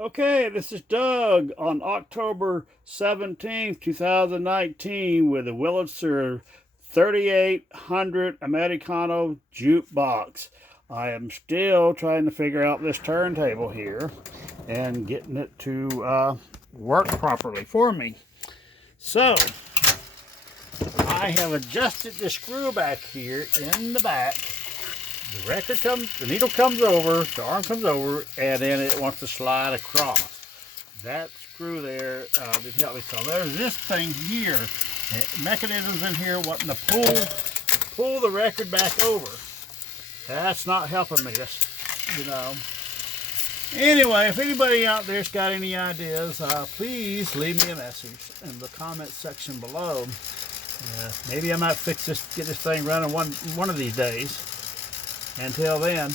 Okay, this is Doug on October 17th, 2019 with a Wurlitzer 3800 Americana Jukebox. I am still trying to figure out this turntable here and getting it to work properly for me. So, I have adjusted the screw back here in the back. The needle comes over, the arm comes over, and then it wants to slide across. That screw there didn't help me. So there's this thing here, mechanisms in here wanting to pull the record back over. That's not helping me. Anyway, if anybody out there's got any ideas, please leave me a message in the comment section below. Maybe I might get this thing running one of these days. Until then,